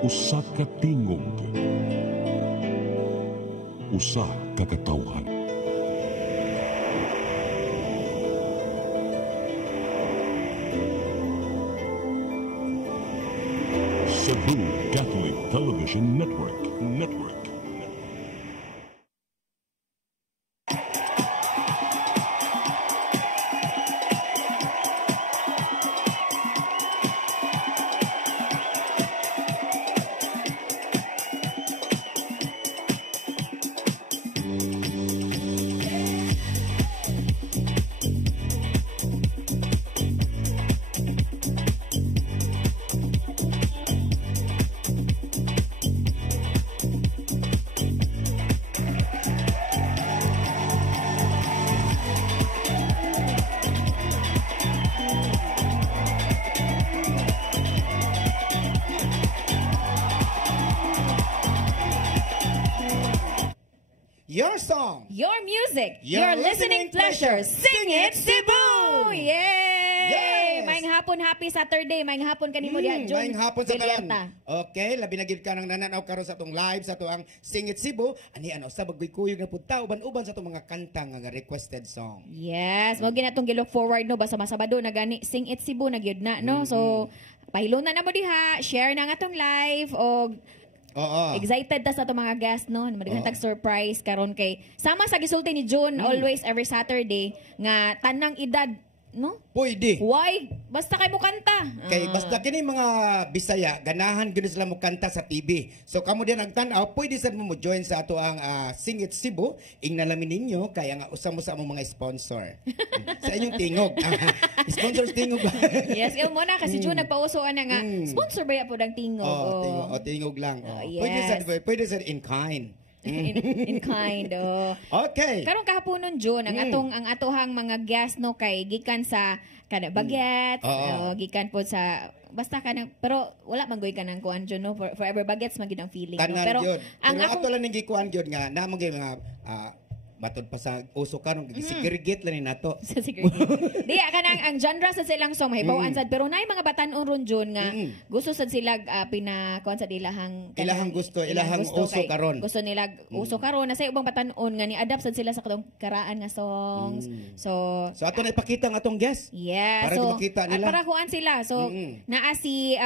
Usa ka tingog. Usa ka katawhan. Cebu Catholic Television Network. Your song. Your music. Your Your listening pleasure. Sing it, Cebu! Yay! Yes! Maayong hapon, happy Saturday. Maayong hapon kanimo diha, June. Maayong hapon sa Bilieta. tanan. Okay, labi na gid ka nang nananaw karon sa atong live sa atong Sing It Cebu. Ani ano sa bagkuyog na punta uban-uban sa atong mga kanta nga requested song. Yes, mo ginatong gilook forward no basta masabado na gani Sing It Cebu na gyud na no. So pahilunan na mo diha, share na nga atong live og Oo. excited ta sa ato mga guests no, magdaghan tag surprise karon kay sama sa gisulti ni June always every Saturday nga tanang edad no? Pwede. Why? Basta kay mo kanta. Kay basta kini mga Bisaya ganahan gyud sila mo kanta sa TV. So kamo din nagtan-aw, pwede sad mo join sa ato ang Sing It Cebu. Ingnalan ninyo kaya nga usa mo sa among mga sponsor. Sa inyong tingog. Sponsors tingog. Yes, il mo na kasi June nagpauso ana nga sponsor ba ya po dang tingog. Oh, tingog lang. Yes. Pwede sad in kind. in kind Okay. Karong kahaponon June ang atohang mga guest no kay gikan sa kada bagets gikan po sa basta kanang pero wala man goy kanang kuan June no forever bagets man gid ang feeling no? Pero ang ato lang ning gikuan gyud nga na mga matod pa sa uso karon segregate lang ni nato. Sa segregate. Di kanang ang genre sa silang song mahibaw-an sad pero naay mga batan-on ron June nga gusto sad sila pinakuan sa ilahang gusto uso karon. Gusto nila uso karon na sa ubang batan-on nga ni-adapt sad sila sa katong karaan nga songs. So ato na ipakita ang atong guest. Yeah. Para so makita nila. para kuan sila. So naa si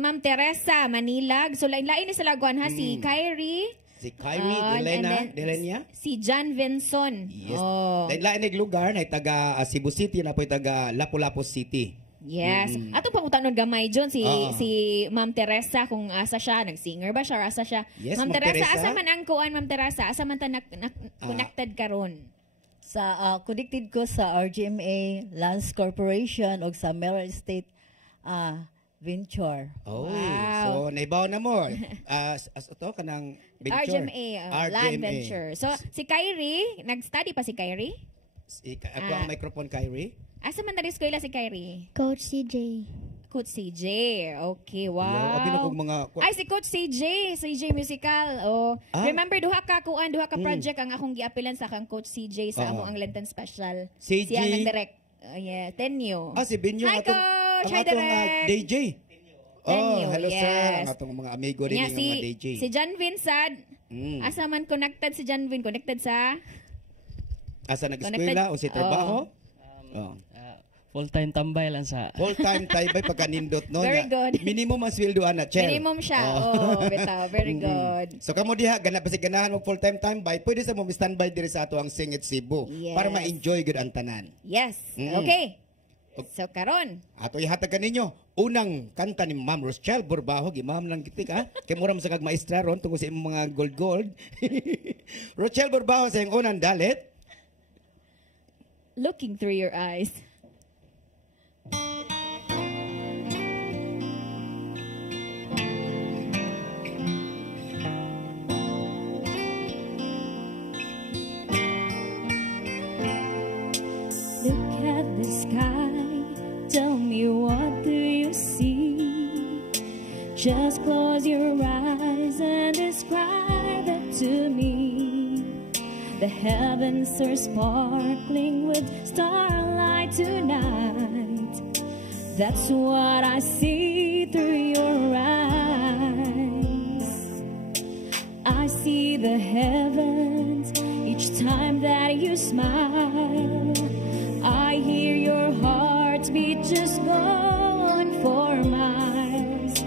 Ma'am Teresa Manilag. So lain-lain ni sila kuan ha si Kyrie. Si Kyrie Delenia. Si John Vinson. Yes. Lain nig lugar na taga Cebu City na po taga Lapu-Lapu City. Yes. Ato pangutanon gamay John si Ma'am Teresa kung asa siya, nag-singer ba siya or asa siya? Yes, Ma'am Teresa, asa man ang kuan Ma'am Teresa? Asa man ta connected karon? Sa connected ko sa RGMA Lands Corporation o sa Merrill Estate Venture. Oh, Wow. so naibaw na mo. Ito kanang venture. RGMA, Land Venture. So si Kyrie, nag-study pa si Kyrie? Ako ang microphone, Kyrie. Asa man na eskwela si Kyrie? Coach CJ. Coach CJ. Okay, wow. Abi na kong mga Ay, si Coach CJ Musical. Oh. Remember, duha ka project ang akong giapilan sa kang Coach CJ sa amo ang Lenten Special. CJ. Siya nag-direct. Yeah, Tenyo. Si Binyo. Hi, Coach. Hi, Direk. DJ. Tenyo, hello yes. sir. Ang atong mga amigo rin yung mga DJ. Si John Vinsad. Asa man connected si John Vin? Connected sa? Asa nag-eskwela o si trabaho? Full-time tambay lang sa... Full-time taybay pagkanindot no. Very good. Minimum ang sweldoan na, Chel. Minimum siya. Bitaw. Very good. So kamo diha basig ganahan mo full-time tambay, pwede sa mo standby diri sa ato ang Sing It Cebu para ma-enjoy gud ang tanan. Yes. Okay. So karon, ato ihatag kaninyo unang kanta ni Ma'am Rochelle Borbaho, gimam lang kitik kay mura sa kag maestra ron tungod sa imong mga gold. Rochelle Borbaho sa iyong unang dalit. Looking Through Your Eyes. Look at the sky. Tell me, what do you see? Just close your eyes and describe it to me. The heavens are sparkling with starlight tonight. That's what I see through your eyes. smile. I hear your heartbeat just gone for miles.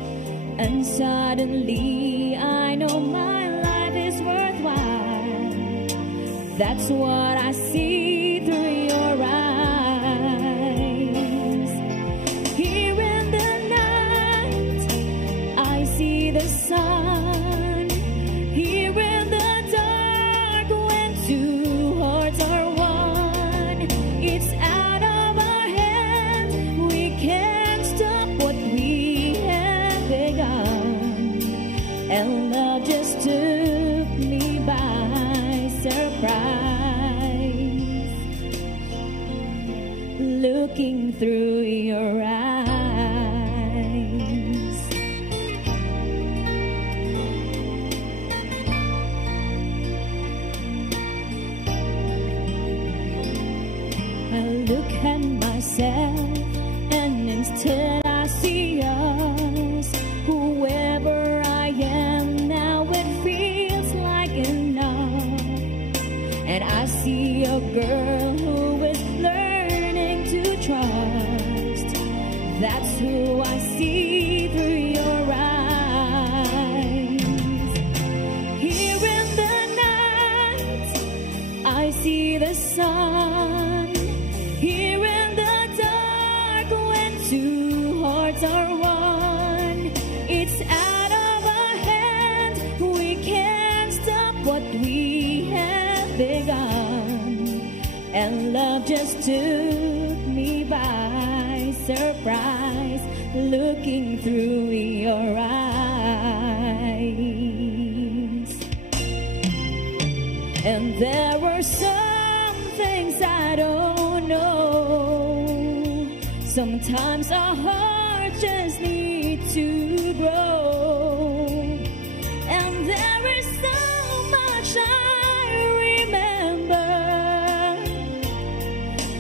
And suddenly I know my life is worthwhile. That's what I see through your eyes. Here in the night, I see the sun. Here in the dark, when two hearts are one, it's out of our hands. We can't stop what we have begun. And love just took me by surprise. Looking through your eyes. I look at myself and instead I see us. Whoever I am now, it feels like enough. And I see a girl who is learning to trust. That's who I see through your eyes. Here in the night, I see the sun. Here in the dark, when two hearts are one, it's out of our hands. We can't stop what we have begun. And love just took me by surprise. Looking through your eyes. And there were some things I don't know. Sometimes our hearts just need to grow. And there is so much I remember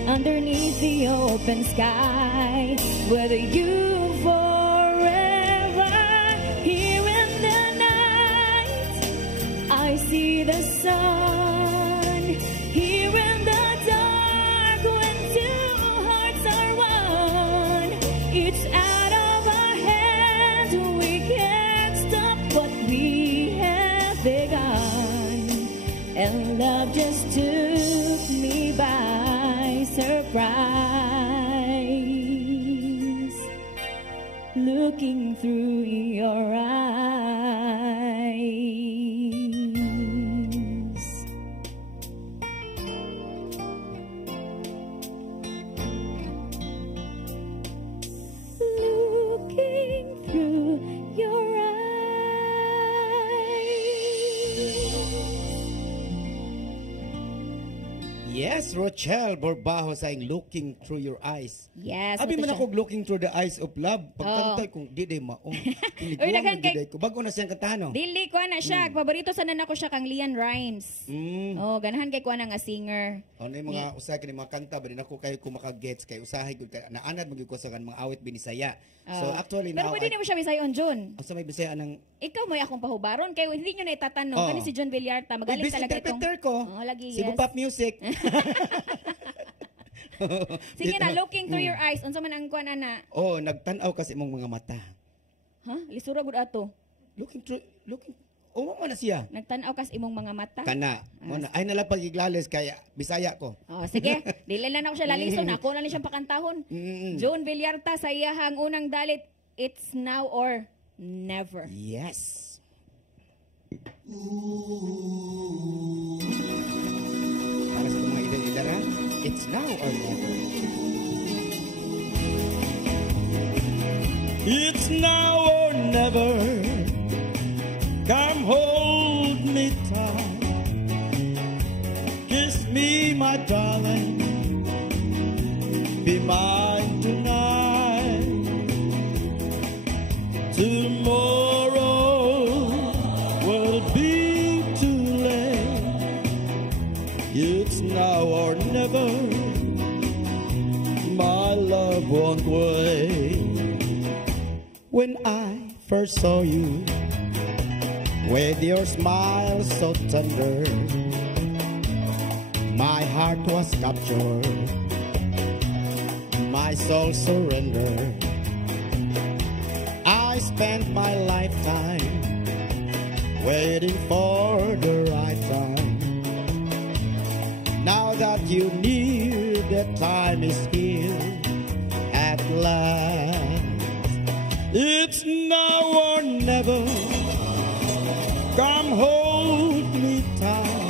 underneath the open sky, with you forever. Here in the night, I see the sun. Here in the dark, when two hearts are one, it's out of our hands. We can't stop what we have begun. And love just took me by surprise. Looking through your eyes. Looking through your eyes. Yes, Rochelle Borbajo saying looking through your eyes. Yes. Abi mo man to ako looking through the eyes of love. Pagkantay kung di day maong. Uy, daghan kay- ko. Bago na siyang katano. Dili ko na siya. Paborito sana nako siya kang Lian Rhymes. Oh, ganahan kay ko na nga singer. Ano yung mga usahay kini mga kanta ba din ako kayo kung makagets kay usahay ko naanad magig ko sa kan mga awit binisaya. So actually Pero now pwede mo siya bisayon, Jun. sa may bisaya ng Ikaw mo akong pahubaron kay hindi nyo na itatanong. Oh. Kani si John Villarta, magaling Ibis talaga itong... interpreter ko. Oh, lagi, Cebu yes. Pop Music. Sige na, looking through your eyes. Unsa man ang kuan ana? Oh, nagtanaw kasi mong mga mata. Ha? Lisura gud ato. Looking. Oh, man na siya. Nagtan-aw kas imong mga mata. Kana. Mo na ay nalang pagiglales kaya Bisaya ko. Oh, sige. Dili lang ako siya lalisod. Ako na lang siyang pakantahon. John Villarta sa iyahang unang dalit, it's now or never. Yes. Para sa mga idol-idara, it's now or never. It's now or never. Come hold me tight. Kiss me, my darling. Be mine tonight. Tomorrow will be too late. It's now or never. My love won't wait. When I first saw you, with your smile so tender, My heart was captured, my soul surrendered. I spent my lifetime waiting for the right time. Now that you knew that time is here at last, it's now or never. Come hold me tight,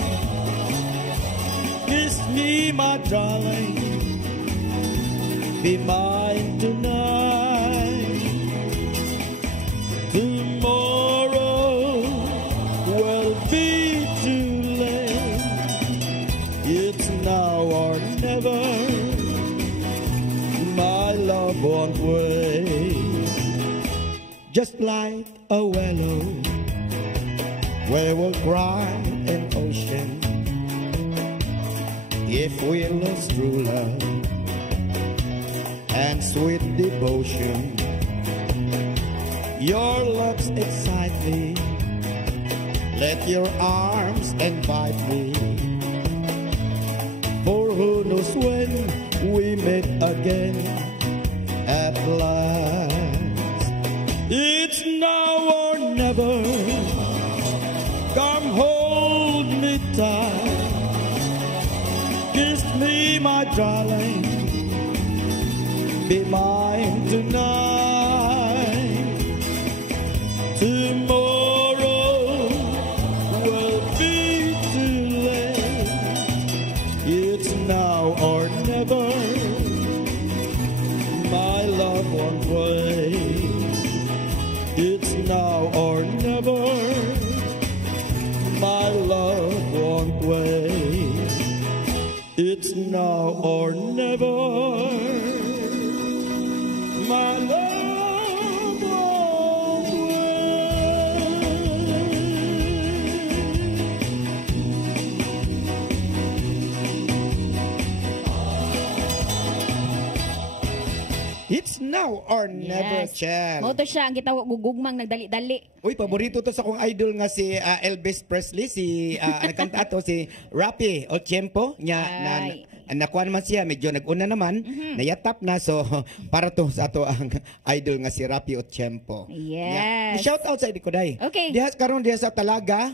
kiss me, my darling, be mine tonight. Tomorrow will be too late. It's now or never. My love won't wait. Just like a willow, we will cry an ocean if we lose true love and sweet devotion. Your lips excite me, let your arms invite me. For who knows when we meet again at last. It's now or never. Come hold me tight, kiss me, my darling, be mine tonight. Tomorrow will be too late. It's now or never. My love won't wait. It's now or never. My love won't wait. It's now or never. My love won't wait. It's now or never, Chel. Mo to siya ang gitawag gugugmang nagdali-dali. Uy, paborito to sa kong idol nga si Elvis Presley, si nagkanta ato si Rapi Otiempo nya nakuha naman siya, medyo nag-una naman, nayatap na, so para to sa ato ang idol nga si Rapi Otiempo. Yes. Shout out sa Idikoday. Okay. Karon diha sa Talaga,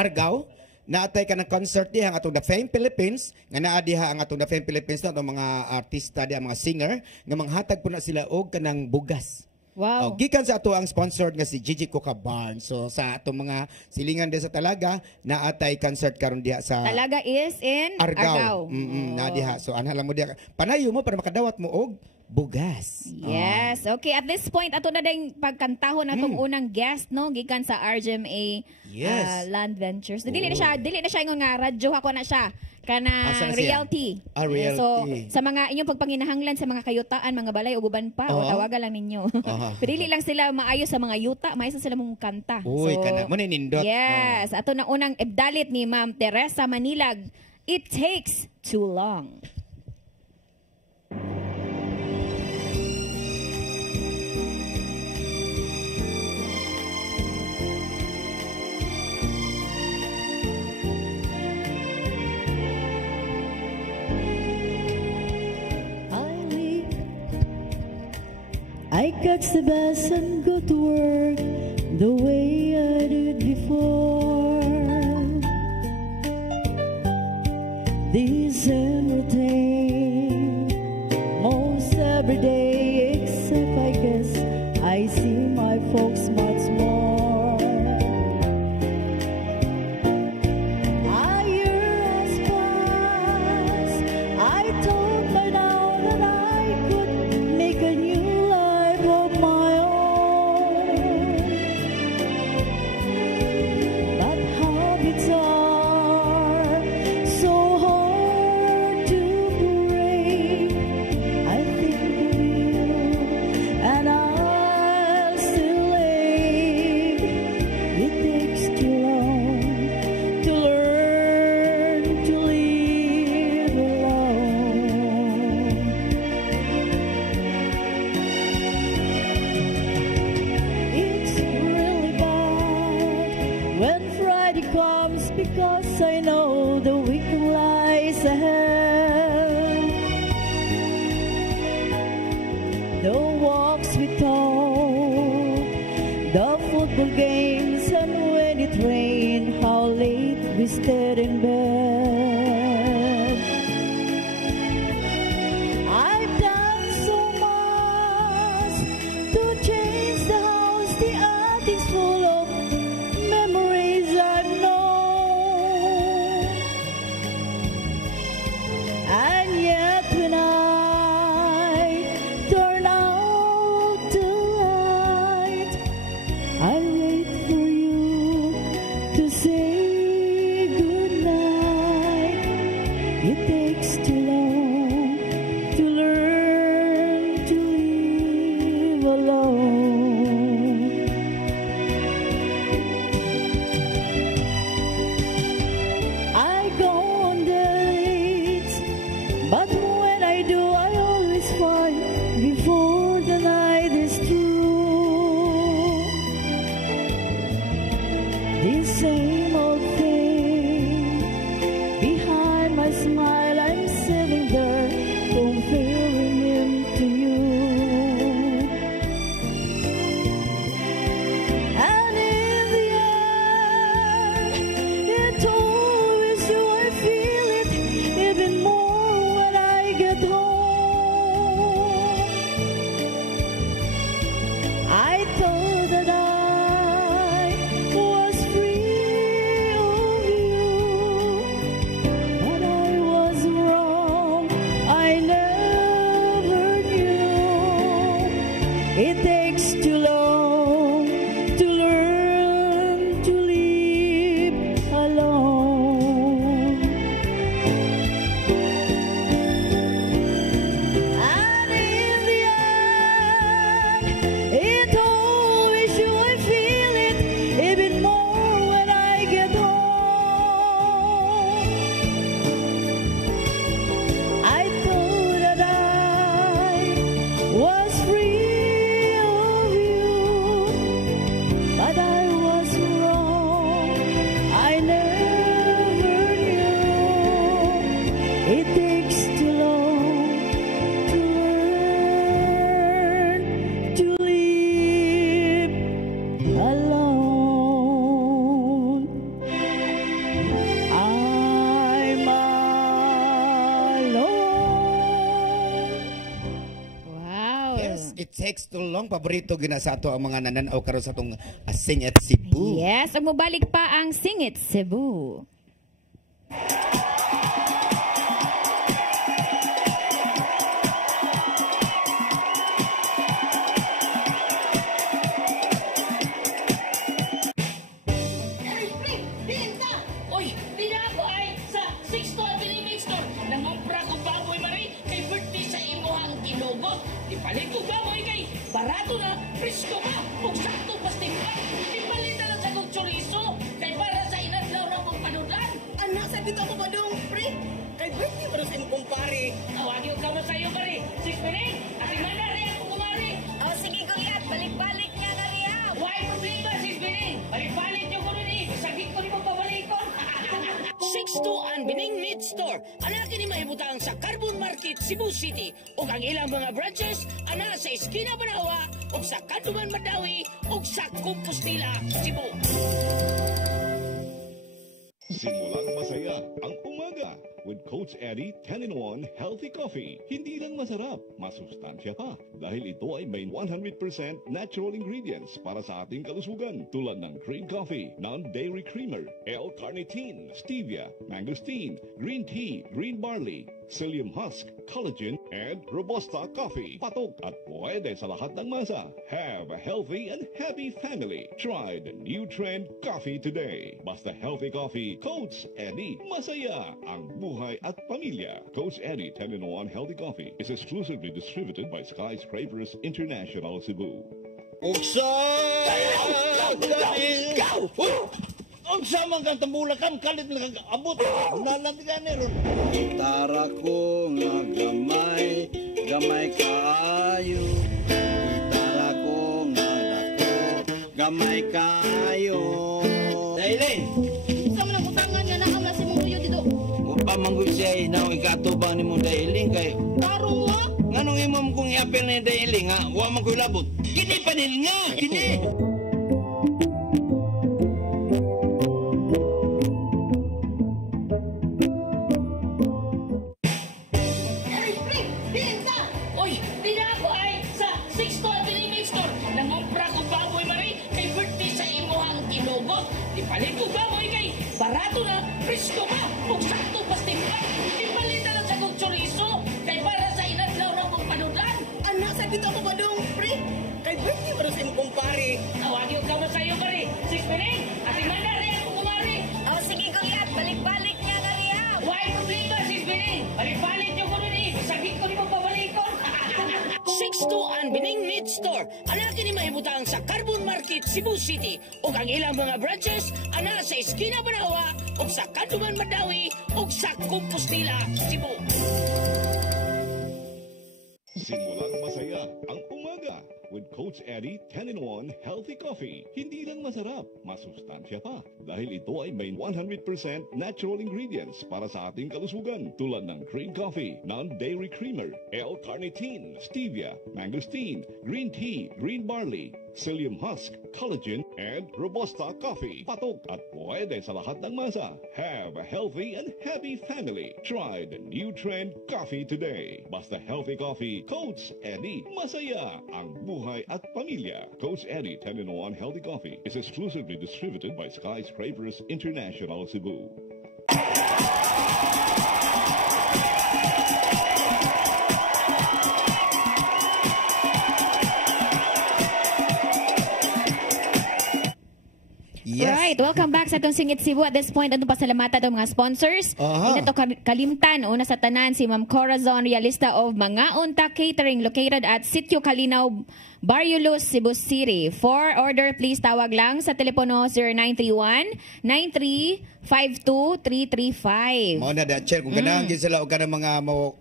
Argao, naatay ka ng concert diha ang atong The Fame Philippines, nga naa diha ang atong The Fame Philippines na atong mga artista diha, mga singer, nga manghatag po na sila og kanang bugas. Wow. Gikan sa ato ang sponsored nga si Gigi Coca Barn. So sa atong mga silingan diha sa Talaga, naatay concert karon diha sa Talaga is in Argao. Na diha. So anhala mo diha. Panayo mo para makadawat mo og bugas. Yes. Okay, at this point ato na ding pagkantahon atong unang guest no gikan sa RGMA Yes. Land Ventures. Dili na siya ingon nga radyo ako na siya Asa kanang na siya? realty. Realty. So sa mga inyong pagpanginahanglan sa mga kayutaan, mga balay ug uban pa, o tawagan lang ninyo. Dili lang sila maayo sa mga yuta, maayo sila mong kanta. Uy, kana mo nindot. Yes, ato na unang ibdalit ni Ma'am Teresa Manilag. It takes too long. I catch the bus and go to work the way I did before. This routine most every day, except I guess I see my folks much more. A year has passed. I thought by now that I could make a new life of my own. But habits are so hard to break. I think of you and I'll still ache. It takes too long to learn to live alone. It's really bad when Friday comes, because I know the weekend lies football games, and when it rained, how late we stayed in bed. I've done so much to change the house. The attic's full of memories I've known, and yet when I turn out the light, I wait for you to say goodnight. It takes too long to learn to live alone. I go on dates, but when I do, I always find before the night is through. This same old thing, behind my smile, I'm sitting there comparing him to you. And in the end, it's always you. I feel it even more when I get home. I thought that I was free of you, but I was wrong. I never knew. It takes too long to learn to live alone. And in the end, it's always you. I feel it even more when I get home. I thought that I was free of you, but I was wrong. I never knew. It takes too long to learn to live alone. I'm alone. Wow. Yes, it takes too long. Paborito gina sa ato ang mga nananaw karon sa atong Sing at Cebu. Yes, ang mubalik pa ang Singit Cebu. Oy, di na ako ay sa 6 to Avenue Store. Nangumpra ko baboy mari kay birthday sa imuhang ginugot. Ipalit ko baboy kay barato na, presko ka, ug sakto pastimpan. Ipalit na lang sa kong chorizo kay para sa inadlaw ra mong panudan. Anak, sabi ko ako ba dong, pre? Kay birthday ba sa imong kumpare? Tawagin ka mo sa iyo mari. 6 minutes, atimana rin ako kumari. Oh, sige kuya, balik-balik niya na riya. Why problema, 6 minutes? Balik-balik niyo ko rin eh. Sagit ko ni mo pabalikon. 6 ang Bining Meat Store. Anak ni mahibutang sa Carbon Market, Cebu City. O ang ilang mga branches, ana sa Eskina Banawa, o sa Kanduman Madawi, o sa Compostela, Cebu. Simulang masaya ang umaga with Coach Eddie 10-in-1 Healthy Coffee. Hindi lang masarap, masustansya pa dahil ito ay may 100% natural ingredients para sa ating kalusugan tulad ng green coffee, non-dairy creamer, L-carnitine, stevia, mangosteen, green tea, green barley, psyllium husk, collagen, and Robusta coffee. Patok at pwede sa lahat ng masa. Have a healthy and happy family. Try the new trend coffee today. Basta healthy coffee, Coach Eddie. Masaya ang buhay at pamilya. Coach Eddie 10-in-1 Healthy Coffee is exclusively distributed by Skyscrapers International Cebu. Unsa man kang tambulakan kalit nag-abot nalandigan ni ron. Gitara ko nga gamay, gamay kaayo. Gitara ko nga dako, gamay kaayo. Dailin. Sa man ang utangan nga nakam na si mong tuyo dito. Upa manggod siya inaw ikatubang ni mo Dailin kay. Tarong nga. Nganong imam kong iapil ni Dailin ha, wa man ko'y labot. Kini panil nga, kini. Ipalit ko gamoy kay barato na, presko pa, kung sakto pastimpan. Ipalit na lang sa kong chorizo, kay para sa inadlaw ng kong panudan. Anak, sa dito ako ba dong, pre? Kay birthday ba sa imong kumpare? Tawagin ko ka sa iyo, pare. Sis Piling, ating manari ako kumari. Oh, sige kuya, balik-balik niya nga riya. Why problema, Sis Piling? Balik-balik niyo ko nun eh. Sakit ko ni mo pabalikon. 6 ang Bining Meat Store. Anakin ni mahibutang sa Carbon Market, Cebu City. O ang ilang mga branches, ana sa Esquina Banawa, o sa Kanduman Madawi, o sa Compostela, Cebu. Simulang masaya ang umaga with Coach Eddie 10-in-1 Healthy Coffee. Hindi lang masarap, masustansya pa. Dahil ito ay may 100% natural ingredients para sa ating kalusugan. Tulad ng green coffee, non-dairy creamer, L-carnitine, stevia, mangosteen, green tea, green barley, psyllium husk, collagen, and Robusta coffee. Patok at pwede sa lahat ng masa. Have a healthy and happy family. Try the new trend coffee today. Basta healthy coffee, Coach Eddie. Masaya ang buhay at pamilya. Coach Eddie 10-in-1 Healthy Coffee is exclusively distributed by Skyscrapers International Cebu. Yes. Right, welcome back sa itong Singit Cebu. At this point, atong pasalamatan ang mga sponsors. Ito to kalimtan. Una sa tanan, si Ma'am Corazon, realista of Mga Unta Catering located at Sitio Calinaw, Barrio Luz, Cebu City. For order, please tawag lang sa telepono 0931-9352-335. Mao na da chair kung ganahan gyud sila og kanang mga mo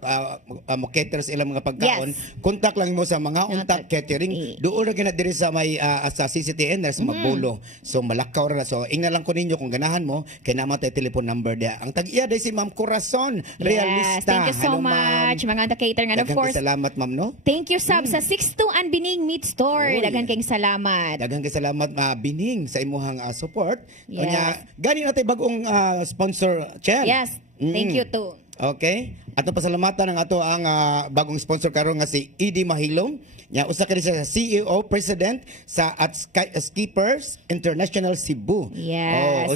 cater sa ilang mga pagkaon, contact lang mo sa Mga Unta Catering. Duol ra gina diri sa may sa CCTN sa Magbulo. So malakaw ra. So ingna lang ko ninyo kung ganahan mo kay nama tay telephone number dia. Ang tag-iya day si Ma'am Corazon, realista. Yes, thank you so Hello, much. Mga Unta Catering. And of course, salamat ma'am no. Thank you sub sa 62 and Bining Meat Store. Daghan kayong salamat. Daghan kay salamat Bining sa imuhang support. Yes. Kanya gani natay bagong sponsor, Chen. Yes, thank you too. Okay. Ato pasalamatan ang ato ang bagong sponsor karon nga si Edie Mahilom. Nya usa ka sa CEO President sa at Skyscrapers International Cebu. Yes.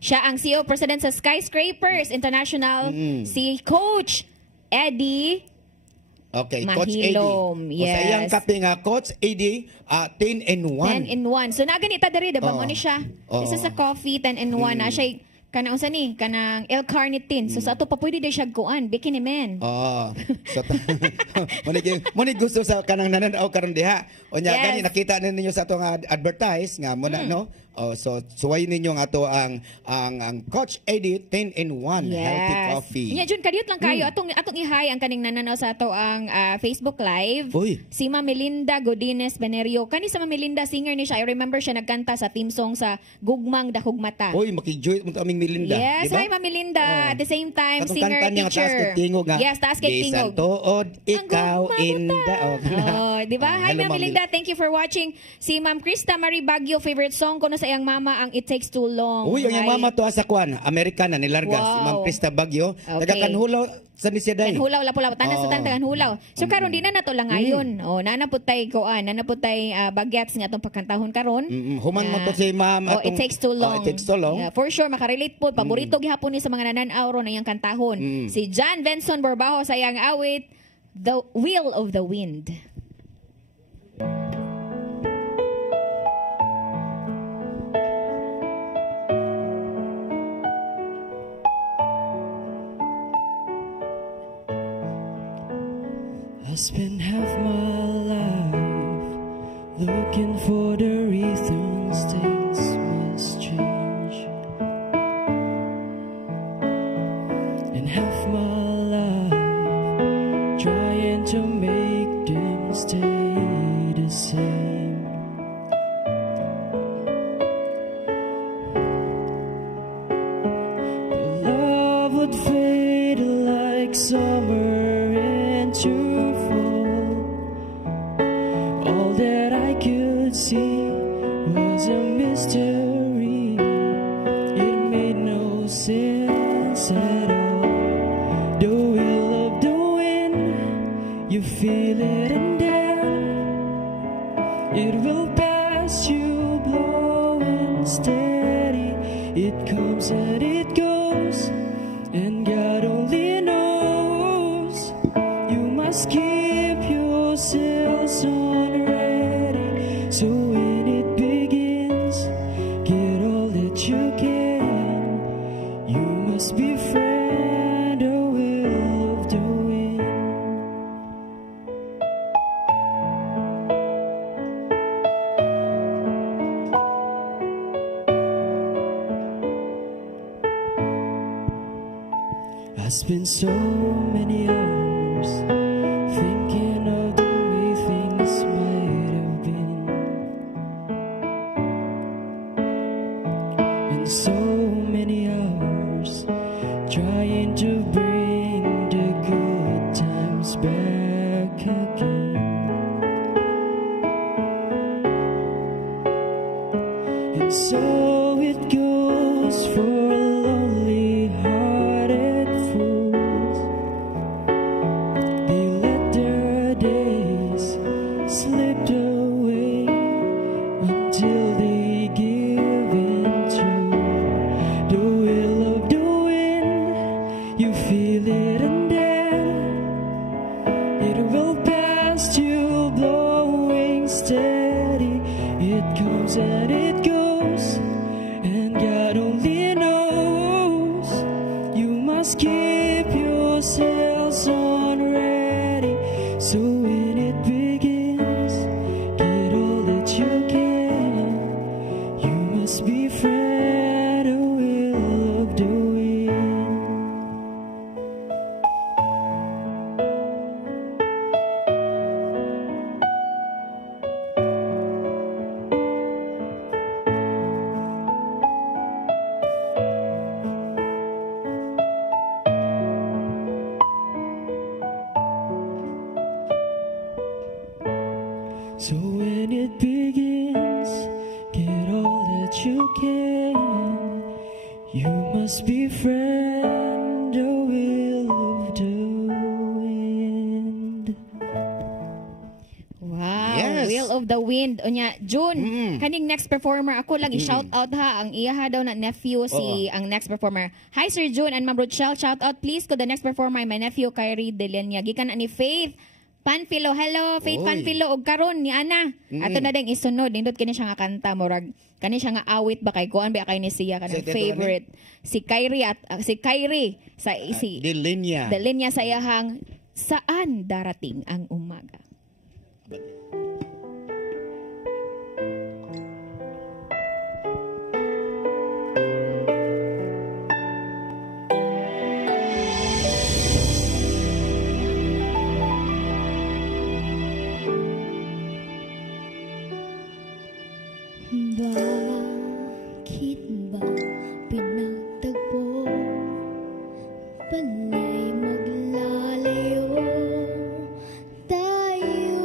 Siya ang CEO President sa Skyscrapers International, si Coach Eddie Okay, Mahilom. Coach Eddie. Yes. Sa iyang kape nga Coach Eddie 10-in-1. 10-in-1. So naganita diri diba mo ni siya. Isa sa coffee 10-in-1 na siya kanang unsa ni kanang L-carnitine. So sa ato pa pwede day siya kuan bikini men. So mo ni gusto sa kanang nananaw karon diha. Unya gani nakita ninyo sa atong advertise nga mo na no. So suway ninyo nga ato ang Coach Eddie 10-in-1 healthy coffee. Nya jud kadiyot lang kayo atong ihay ang kaning nananaw sa ato ang Facebook Live. Si Ma'am Melinda Godines Benerio. Kani sa Ma'am Melinda singer ni siya. I remember siya nagkanta sa team song sa Gugmang Dahugmata. Makijoy mo aming Melinda. Yes, diba? Hi Ma'am Melinda. At the same time, atong singer, teacher. Yes, taas kay tingog. Bisan tuod, ikaw inda. Di ba? Hi Ma'am Melinda, thank you for watching. Si Ma'am Krista Marie Baguio, favorite song ko na sa iyang mama ang It Takes Too Long. Uy, ang iyang mama to sa kwan, Amerikana nilarga si Ma'am Krista Baguio. Nagakanhulaw sa Nisyaday. Kanhulaw lapulaw, tanan sa tanan-hulaw. So karon di na nato lang ayon. Nanaputay koan, nanaputay bagets nga atong pagkantahon karon. Human mo to si Ma'am It Takes Too Long. It Takes Too Long. For sure makarelate po. Paborito gihapon ni sa mga nananaw ron ang iyang kantahon. Si John Benson Borbajo sa iyang awit The Wheel of the Wind. I spent half my life looking for the reasons things must change, and half my life trying to make them stay the same. The love would fade like summer into see was a mystery. It made no sense at all. The will of the wind, you feel it and then it will pass you blowing steady It comes and it goes, and God only knows. You must keep yourselves on ready, so when it begins, get all that you can. You must be friend or will of the wind. I spent so many hours thinking of the way things might have been, and so many hours trying to bring the good times back again. And so it goes for lonely-hearted fools. They let their days slip away until they give in to the will of the wind. You feel it and then it will pass you, blowing steady. It comes and it goes, and God only knows. You must keep yourselves on ready, so when it begins, get all that you can. You must be friend or will of the wind. So when it begins, get all that you can. You must be friend or will of the wind. Wow, Yes. Will of the Wind. Onya, June, kaning next performer, ako lang i-shout out ha, ang iya ha daw na nephew, si ang next performer. Hi Sir June and Ma'am Rochelle, shout out please ko the next performer, my nephew Kyrie Delenia. Gikan ani Faith Panfilo, hello, Faith Oy. Panfilo, og karon ni Ana. Ato na ding isunod, nindot kini siya nga kanta, murag, kani siya nga awit ba kay kuan ba kay ni siya kanang Sa ito, favorite. Si Kyrie at si Kyrie sa si Dilinya. Delenia sa iyahang Saan Darating ang Umaga. Bakit ba pinagtagpo? Panay maglalayo tayo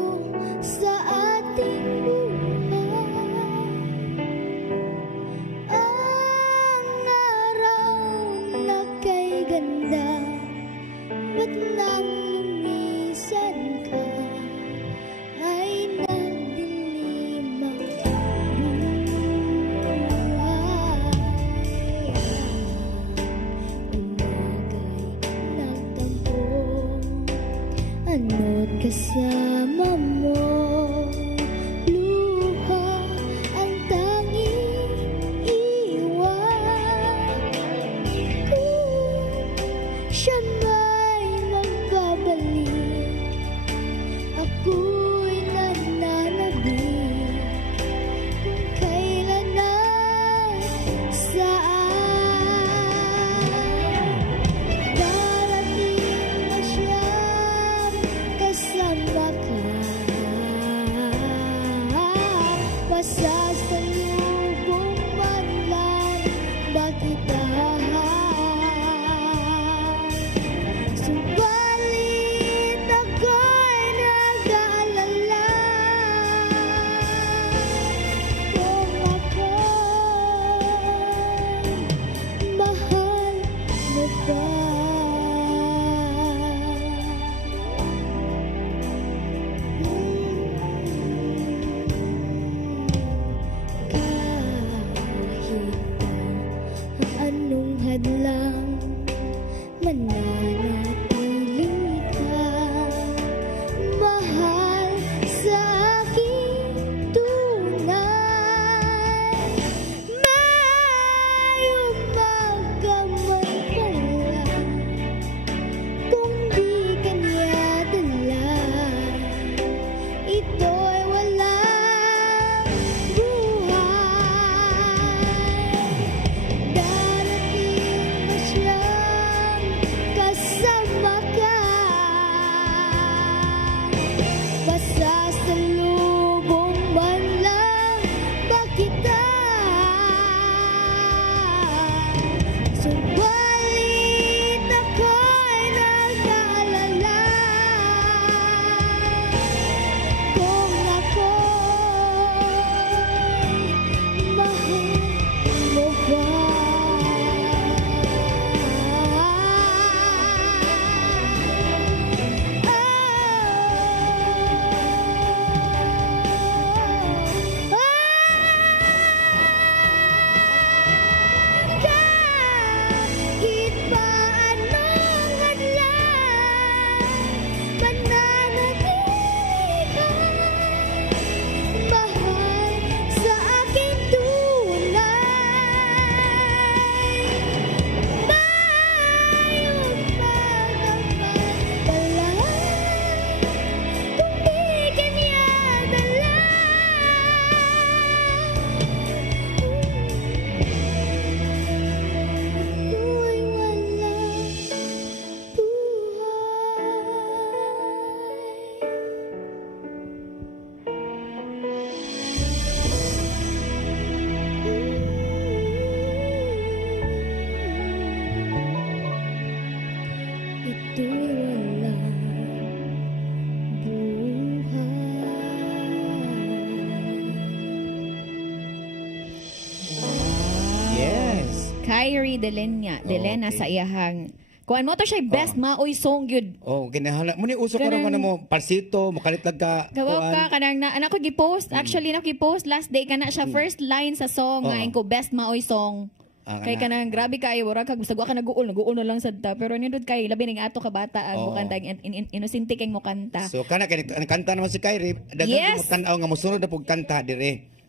Kyrie Delena sa iyahang kuan mo to siya best maoy song gyud. Oh, ginahala mo ni uso ko naman mo parsito, makalit ka. Gawa ka kanang na anak ko gi-post. Actually na gi-post last day kana siya first line sa song nga ko best maoy song. Kay kanang grabe kayo wala kag gusto ka naguol na lang sad ta pero nindot kay labi ning ato ka bata ang kanta innocent kay mo kanta. So kana kanta naman si Kyrie, daghan mo tan-aw nga mosunod na pug kanta dire.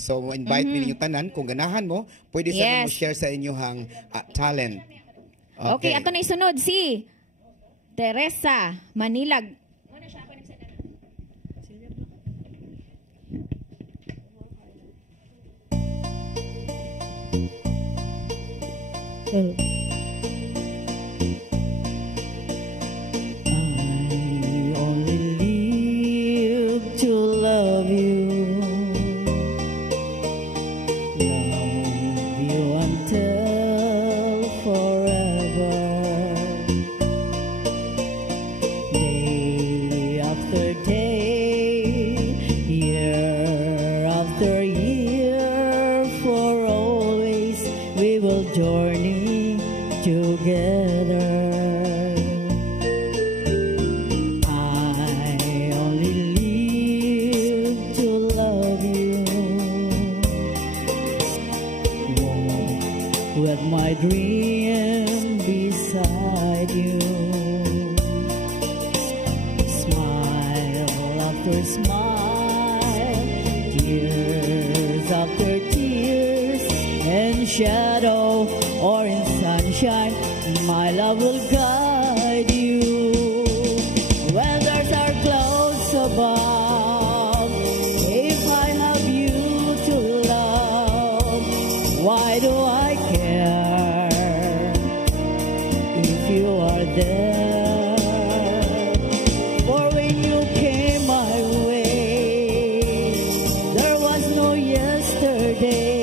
So invite me ninyo tanan kung ganahan mo, pwede sa mo share sa inyohang talent. Okay, ato na isunod si Teresa Manilag. I only live to love you. Love you until forever. Day after day, year after year, for always we will journey together. I only live to love you. Walk with my dream beside you. Smile after smile, tears after tears, in shadow or in sunshine, my love will guide you. When there's our clouds above, if I have you to love, why do I care if you are there? For when you came my way, there was no yesterday.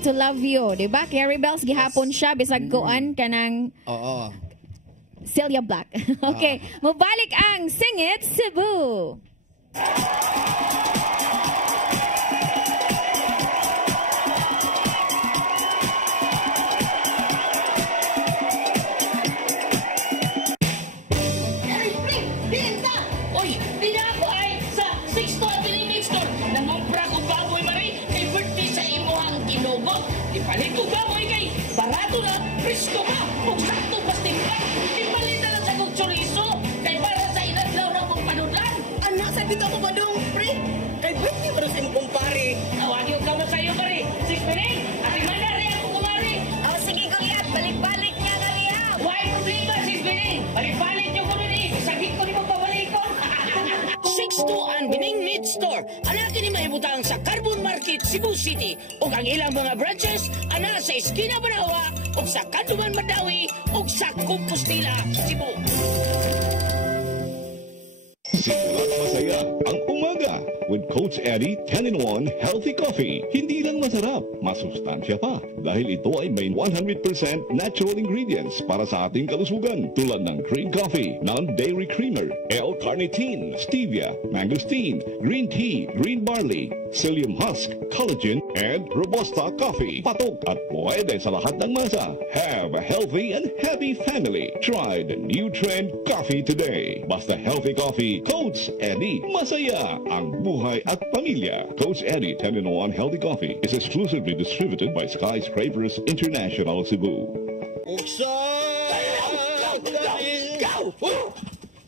To love you, di ba? Carrie Bells gihapon siya bisag kuan kanang Celia Black. Okay, mubalik ang Sing It Cebu. Ipalit ko ka mo ikay, barato na, presko ka, kung sakto pasting ka, ipalit na lang sa kong chorizo, kay para sa inadlaw na mong panudan. Anak, sabi ka mo ba dong, pre? Kay birthday ba sa imong kumpare? Awagi ka mo sa iyo, pare. Sis Pining, at imanda rin ako kumari. Sige ko yan, balik-balik niya na riya. Why problema, Sis Pining? Balik-balik niyo ko rin eh, sakit ko rin mo pabalikon. 6-2 ang Bining Meat Store. Anakin ni mahibutang sa Carbon Market, Cebu City. O ang ilang mga branches, ana sa Esquina Banawa, o sa Kanduman Madawi, o sa Compostela, Cebu. Simulat masaya ang umaga with Coach Eddie 10-in-1 Healthy Coffee. Hindi lang masarap, masustansya pa dahil ito ay may 100% natural ingredients para sa ating kalusugan tulad ng green coffee, non-dairy creamer, L-carnitine, stevia, mangosteen, green tea, green barley, psyllium husk, collagen, and Robusta coffee. Patok at pwede sa lahat ng masa. Have a healthy and happy family. Try the new trend coffee today. Basta healthy coffee, Coach Eddie. Masaya ang buhay at pamilya. Coach Eddie 10-in-1 Healthy Coffee is exclusively distributed by Skyscrapers International Cebu.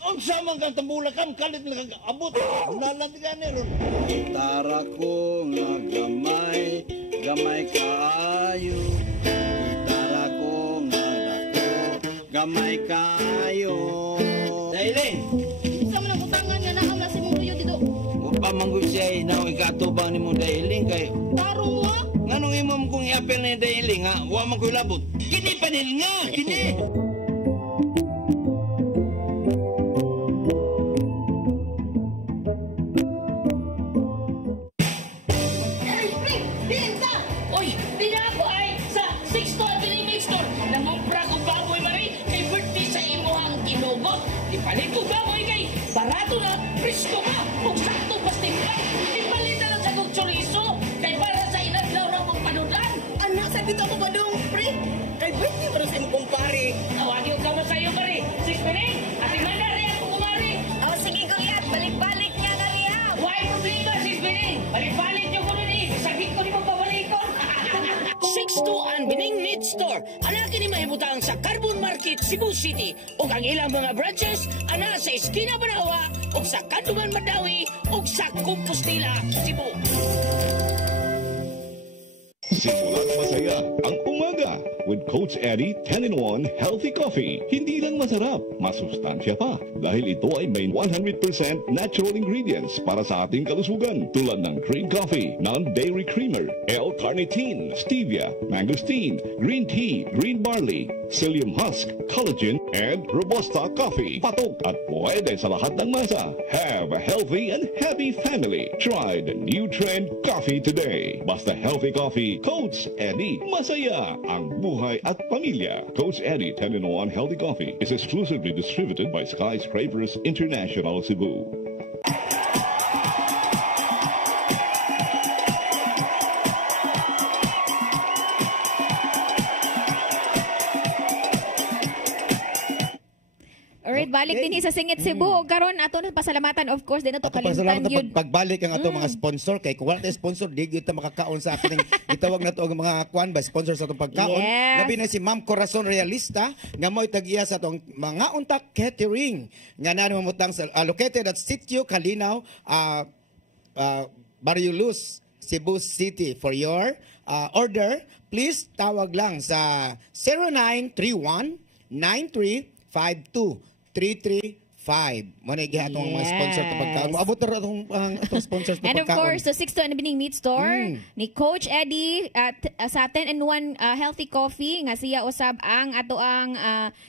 Ang samang kang tambulakam, kalit na kag-abot. Nalandigan ron. Tara ko nga gamay, gamay kaayo. Gitara ko nga dako, gamay kaayo. Dailing! Sa man ang utangan nga naam na si mong tuyo dito. Upa manggoy siya na ikatubang ni mo Dailing kay Tarong mo ah. nganong imam kong i-apel ni Dailing ha? Wa man ko'y labot. Kini panil nga! Kini! Ay, pre, diin ka. Oy, di na ako ay sa 6 to Avenue Main Store. Nangumpra ko baboy mari kay birthday sa imuhang kinugot. Ipalit ko baboy kay barato na, presko ka, kung sakto pastimpan. Ipalit na lang sa kong chorizo kay para sa inadlaw na mong panudan. Anak, sa dito ako badong, pre. Kay birthday ba sa imong kumpare? Tawagin ko mo sa'yo mari. 6 minutes, at imanda rin ako kumari. Oh, sige kuya, balik-balik niya ka niya. Why problema, 6 minutes? Balik-balik niyo ko nun eh. Sakit ko ni mo pabalikon. 6 to ang Bining Meat Store. Anak ni mahibutang sa Carbon Market, Cebu City. O ang ilang mga branches, ana sa Esquina Banawa, o sa Kandungan Madawi, o sa Compostela, Cebu. Simulan masaya ang umaga with Coach Eddie 10-in-1 Healthy Coffee. Hindi lang masarap, masustansya pa. Dahil ito ay may 100% natural ingredients para sa ating kalusugan. Tulad ng green coffee, non-dairy creamer, L-carnitine, stevia, mangosteen, green tea, green barley, psyllium husk, collagen, and Robusta coffee. Patok at pwede sa lahat ng masa. Have a healthy and happy family. Try the new trend coffee today. Basta healthy coffee, Coach Eddie. Masaya ang buhay at pamilya. Coach Eddie 10-in-1 Healthy Coffee is exclusively distributed by Skyscrapers International Cebu. Alright, balik din sa Singit Cebu. Karon ato na pasalamatan, of course, din ato Ato pasalamatan kalimtan yun. pagbalik ang ato mga sponsor kay kung wala tayo sponsor di gyud ta makakaon sa ating itawag na to ang mga kuan ba sponsor sa atong pagkaon. Yes. Labi na si Ma'am Corazon Realista nga mo'y tagiya sa atong mga untak catering nga nanumutang sa located at Sitio Calinaw, Barrio Luz, Cebu City. For your order, please tawag lang sa 0931 9352 335. Muna igihatong mga sponsor sa pagkaon. Maabot na itong sponsors sa And pagkaon. of course, the 6 to and Bining Meat Store ni Coach Eddie sa 10-in-1 Healthy Coffee nga siya usab ang ato ang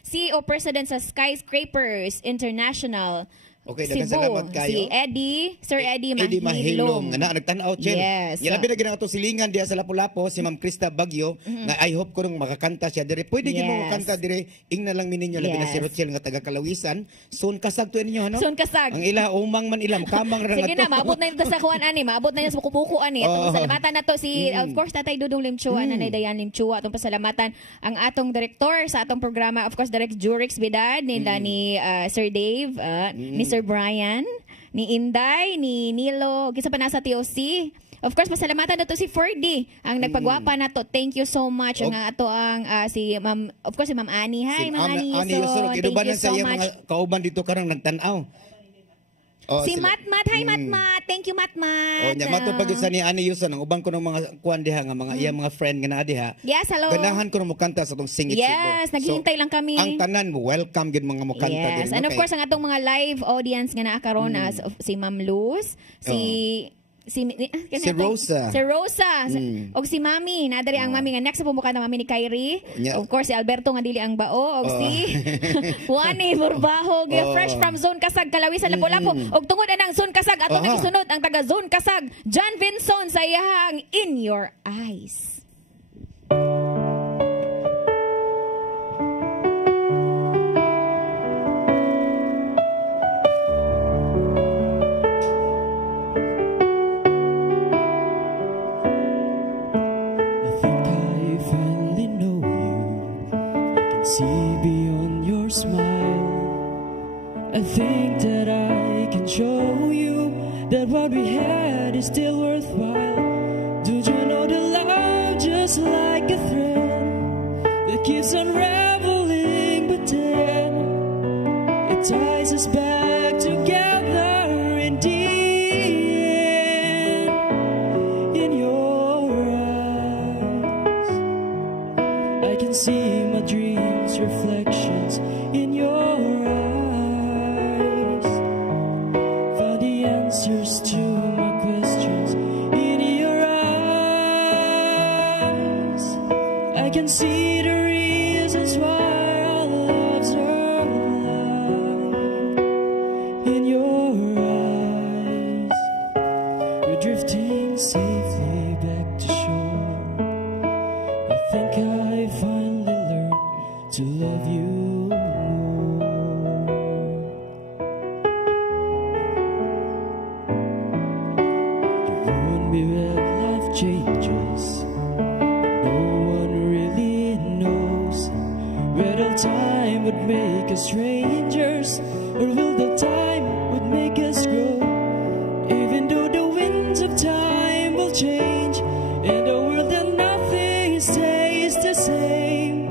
CEO President sa Skyscrapers International. Okay, Cebu. daghang salamat kayo. Si Eddie, Sir Eddie Mahilom. Mahilom. Nga nagtanaw, Chen. Yes. Yan labi na ginawa silingan diya sa Lapu-Lapu, si Ma'am Krista Bagyo, nga I hope ko nung makakanta siya dire. Pwede gyud mo makanta dire, ing na lang mininyo labi na si Rochelle nga taga Kalawisan. Soon kasag to ninyo, ano? Soon kasag. Ang ila umang man ilam, kamang ra Sige na, maabot na ito sa kuwan ani, maabot na yun sa buko-buko ani. Atong pasalamatan na to si, of course, Tatay Dudong Limchua, Nanay Dayan Limchua. Atong pasalamatan ang atong director sa atong programa, of course, Direct Jurix Bidad, ni Sir Dave, ni Sir Brian, ni Inday, ni Nilo, kisa pa nasa TOC. Of course, pasalamatan na to si Ferdy, ang nagpagwapa na to. Thank you so much. Ang ato ang si Ma'am, of course, si Ma'am Ani. Hi, Ma'am Ani Yuson. Thank you so much. Mga kauban dito karang nagtanaw. Si Matmat. Hi, Matmat. Thank you, Matmat. Nya matod pag sa ni Ani Yuson, ang uban ko ng mga kuan diha nga mga iya mga friend nga naa diha. Yes, hello. Ganahan ko na mo kanta sa tong Singit Cebu. Yes, naghihintay lang kami. Ang tanan mo, welcome gid mga mo kanta yes, and of course ang atong mga live audience nga naa karon si Ma'am Luz, si Rosa. Si Rosa. Og si Mami. Nadari ang Mami nga next sa pumuka na Mami ni Kyrie. Yeah. Of course, si Alberto nga dili ang bao. Og si Juani Burbaho. Fresh from Zone Kasag, Kalawisan, Lapu-Lapu. Og tungod anang Zone Kasag, ato na isunod ang taga Zone Kasag, John Vinson sa iyahang In Your Eyes. See beyond your smile. I think that I can show you that what we had is still worthwhile. Do you know the love just like a thread that keeps unraveling, but then it ties us back together in the end. In your eyes. can see my dreams, reflections in your eyes. Found the answers to my questions in your eyes. I can see the reasons why our loves are alive. In your eyes, we're drifting safely back to shore. I think I finally learned to love you more. You ruined me with life changes. No one really knows whether time would make us strangers, or will the time would make us grow. Even though the winds of time will change, and the world and nothing stays the same,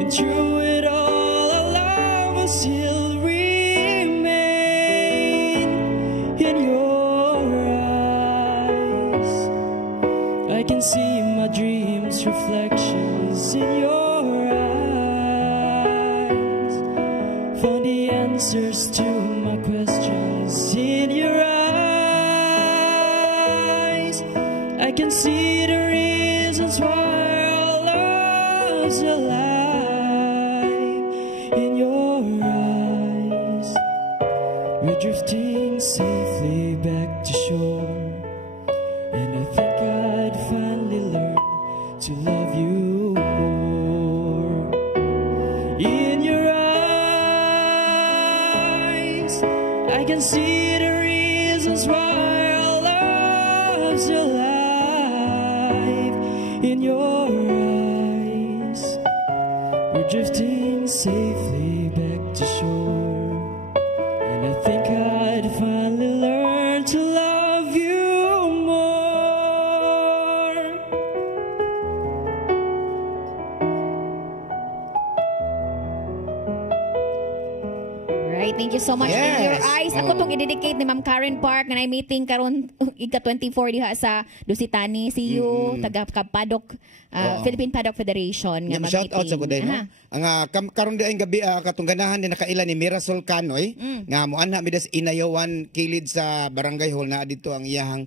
and through it all our love will still remain. In your eyes, I can see my dreams, reflections in your eyes. Found the answers to my questions in your eyes. I can see the reasons why our love's alive. In your eyes, we're drifting safely back to shore. And I think I'd finally learn to love you more. In your eyes, I can see the reasons why our love's alive. In your eyes, we're drifting safely back to shore. And I think I'd finally learn to love you more. Right, thank you so much. Yes. In your eyes, ako tong i-dedicate ni Ma'am Karen Park na meeting karon ika-24 diha sa Dusitani. See you, taga Paddock, Philippine Paddock Federation. Nga Nga shout out sa kuday no. Aha. Ang karon di ay gabi katong ganahan ni nakaila ni Mirasol Canoy nga moanha midas inayawan kilid sa barangay hall na dito ang iyang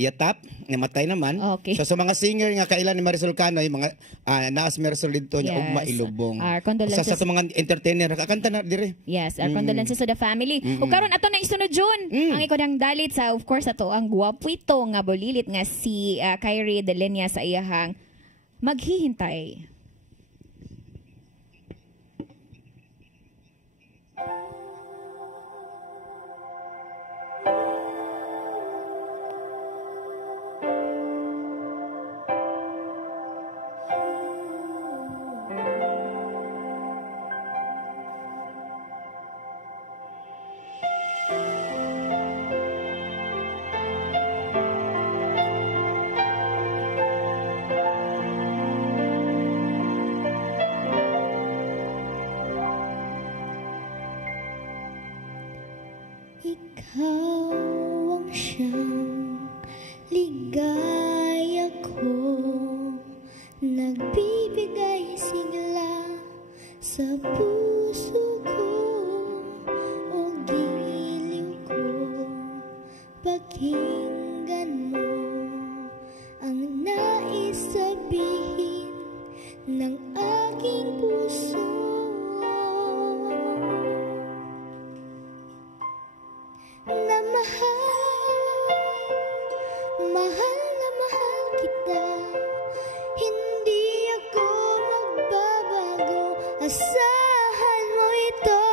yatap namatay naman. Okay. So sa mga singer nga kaila ni Marisol Canoy mga naas Mirasol dito nya Yes. ugma ilubong. Our condolences. Sa mga entertainer kakanta na dire. Yes, our condolences to the family. O karon ato na isunod Jun. Ang ikodang dalit sa of course ato ang guwapito nga bolilit nga si Kyrie Delenia sa iyahang maghihintay. Ikaw ang siyang ligaya ko, nagbibigay sigla sa puso ko, o giliw ko, pakinggan mo ang nais sabihin ng aking puso. Na mahal na mahal kita, hindi ako magbabago, asahan mo ito.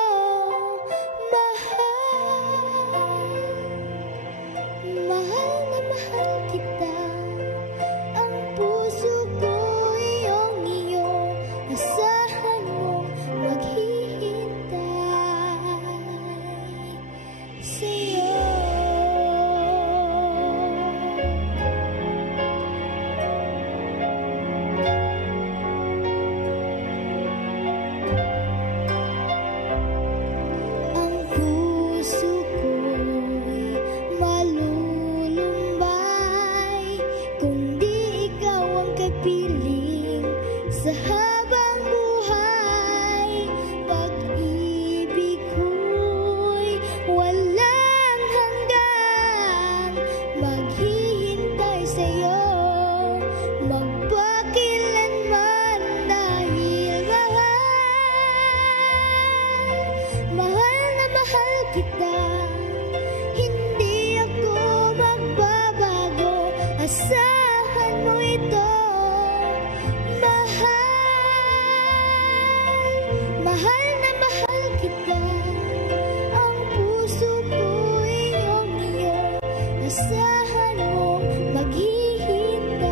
Mahal na mahal kita, ang puso ko iyong iyo, Asahan mo ito, mahal na mahal kita. Ang puso ko'y iyong iyo. Asahan mo maghihintay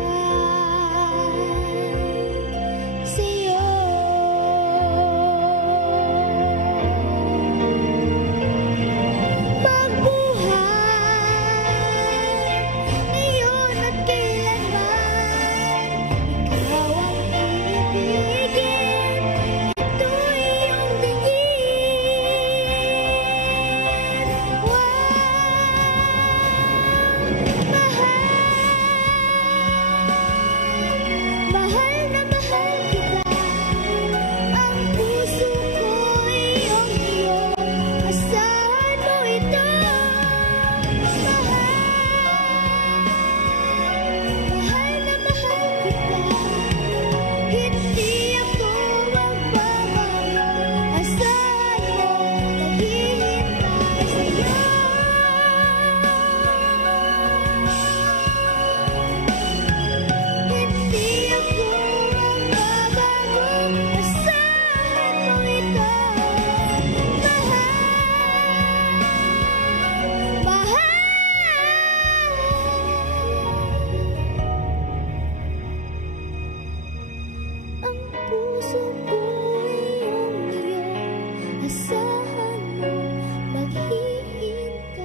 sa'yo. Ngayon at kailanman, ikaw ang ibigin. Ito iyong tingin. Mahal na mahal kita. Ang puso ko'y iyong iyo. Asahan mo ito. Mahal na mahal kita. Hindi ako magbabago. Asahan mo, naghihintay sa'yo. Hindi ako magbabago. Asahan mo ito. Mahal. Ang puso ko'y iyong iyo. Asahan mo maghihintay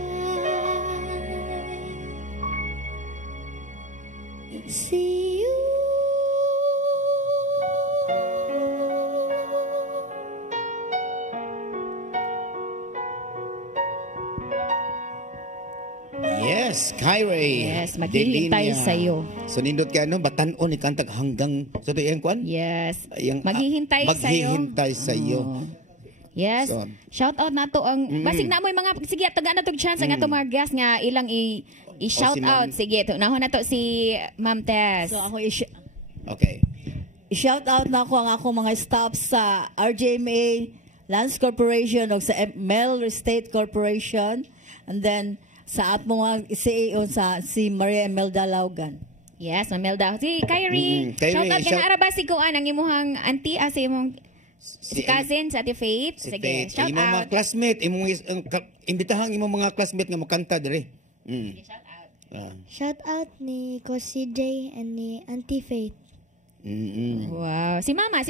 sa'yo. Yes, Kyrie. Yes, maghihintay Delinia. sa'yo. So nindot ka ano, batan-o ni kantag hanggang so to yung kwan? Yes. Yung, Maghihintay sa'yo. maghihintay sa'yo. Oo. Yes. So, Shout out na to ang basig na mo yung mga sige taga na tog chance ang ato mga guest nga ilang i-shout si Ma'am. out. Sige, to nahon na to si Ma'am Tess. So ako Okay. i-shout out na ako ang ako mga staff sa RJMA Lands Corporation o sa Mel Estate Corporation, and then sa at mga CEO sa si Maria Imelda Laugan. Yes, Mamelda. Si Kyrie. Kyrie, Shout out shout- kana ara ba si kuan ang imong auntie sa imong si cousin sa Ate Faith. Si Sige, Faith. shout Imong mga out. classmate, imbitahang imong mga classmate nga magkanta dire. Shout out. Shout out ni Ko CJ and ni Auntie Faith Wow. Si Mama.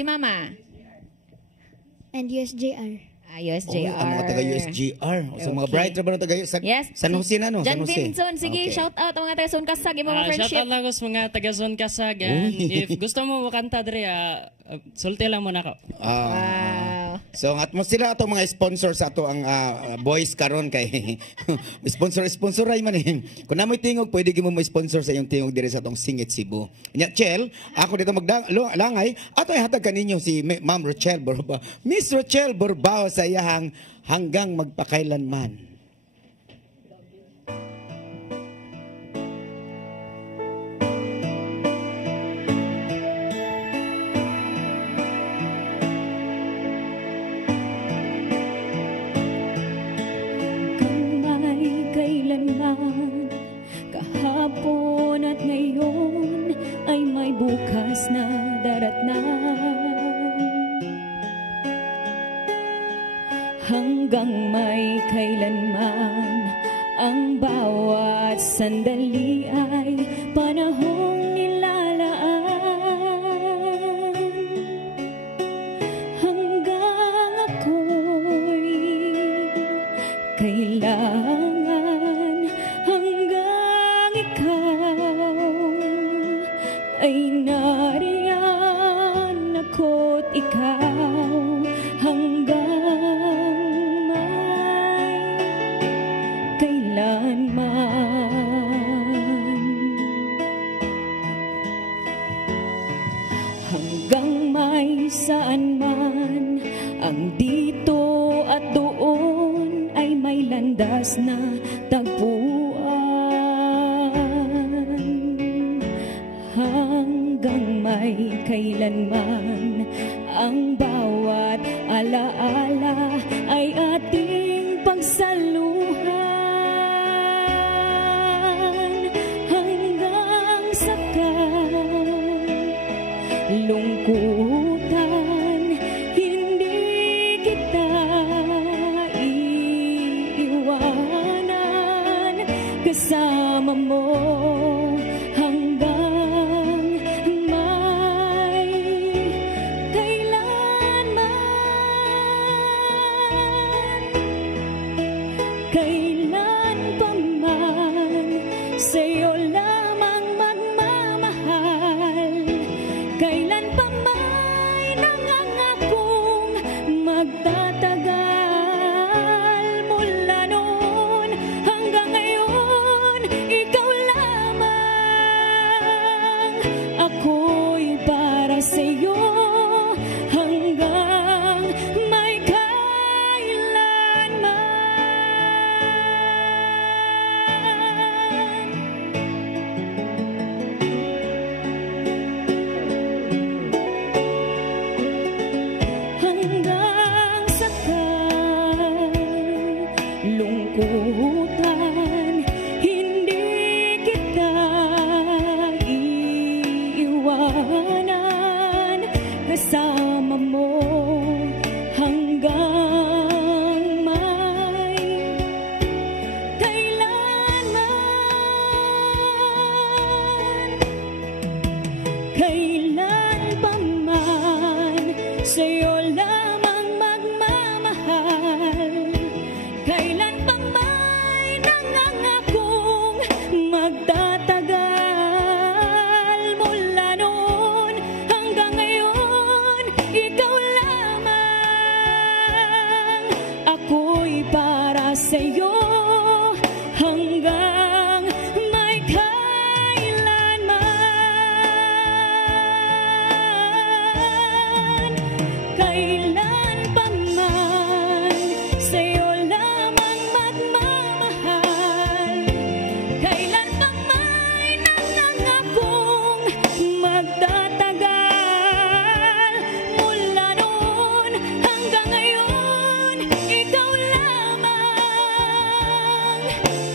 and USJR. Ayos, Oh, JR. ang mga taga USGR. So mga Okay. bright ra ba na taga sa Yes. San Jose na no? John San Jose. Vinson, sige, Okay. shout out ang mga taga Son Kasag, yung mga Shout friendship. out lang ko sa mga taga Zone Kasagan. Uy. If gusto mo makanta dre, sulti lang mo na ako. Wow. So at mo sila ato mga sponsor sa ato ang boys karon kay sponsor ay man eh. Kung namoy tingog pwede gyud mo sponsor sa iyong tingog dire sa atong Singit Cebu. Nya Chel, ako dito magdalangay ato ihatag kaninyo si Ma'am Rochelle Borbao. Miss Rochelle Borbao sa iyahang hanggang magpakailanman. Kailanman, kahapon at ngayon ay may bukas na daratnan. Hanggang may kailanman, ang bawat sandali ay panahong nilalaan. Hanggang ako'y kailangan, hanggang ikaw ay nariyan, ako't ikaw hanggang may kailanman. Hanggang may saan man ang dito at doon ay may landas na tagpuan. Hanggang may kailanman, ang bawat alaala ay ating pagsaluhan. Hanggang sa tahanan kasama mo hanggang may kailanman. Kailan pa man sa'yo lamang magmamahal. Kailan pa may nangangakong magtatagal. Mula noon hanggang ngayon, ikaw lamang. Ako'y para sa'yo hanggang may kailanman. Kailan pa man sa'yo lamang magmamahal. Kailan pa may nangangakong magtatagal. Mula noon hanggang ngayon, ikaw lamang.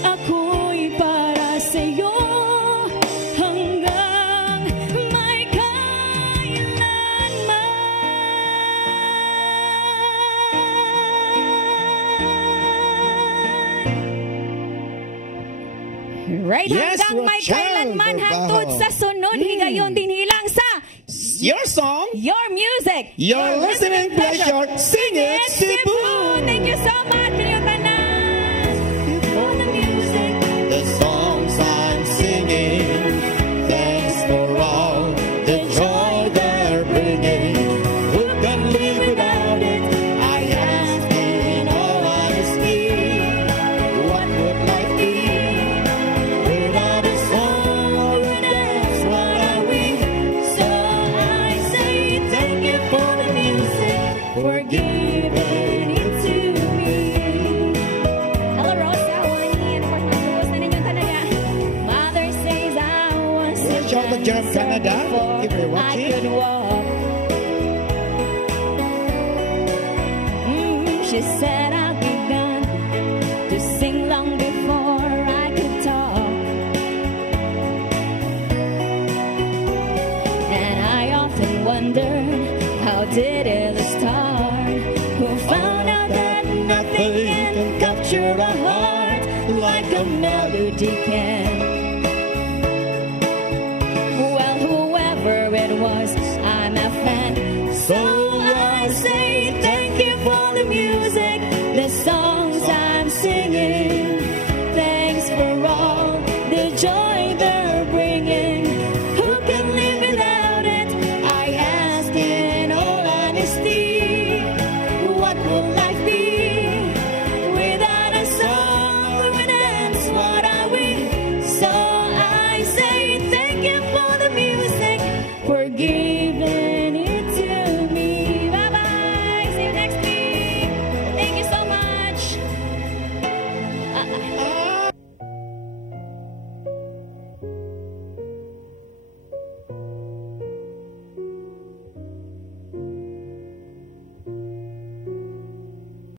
Ako'y para sa'yo hanggang may kailanman. Right, Yes, hanggang may Rochelle kailanman Barbajo. hangtod sa sunod. Higayon din hilang sa Your song, Your Music. your listening pleasure. Sing it, Cebu. Thank you so much. Yung tanan. For the music. The songs I'm singing, thanks for all the joy they're bringing. Who can live without it? I ask in all honesty, what would life be without a song or a dance? What are we? So I say thank you for the music, for giving it to me. Hello, Rosa. Juanita. Of course, mag-host na ninyong talaga. Mother says I was a Charlotte Jerem, Canada. If you're I watching. could walk. She said I began to sing long before I could talk. And I often wondered, how did it start? Who found out that nothing can capture a heart like a melody can?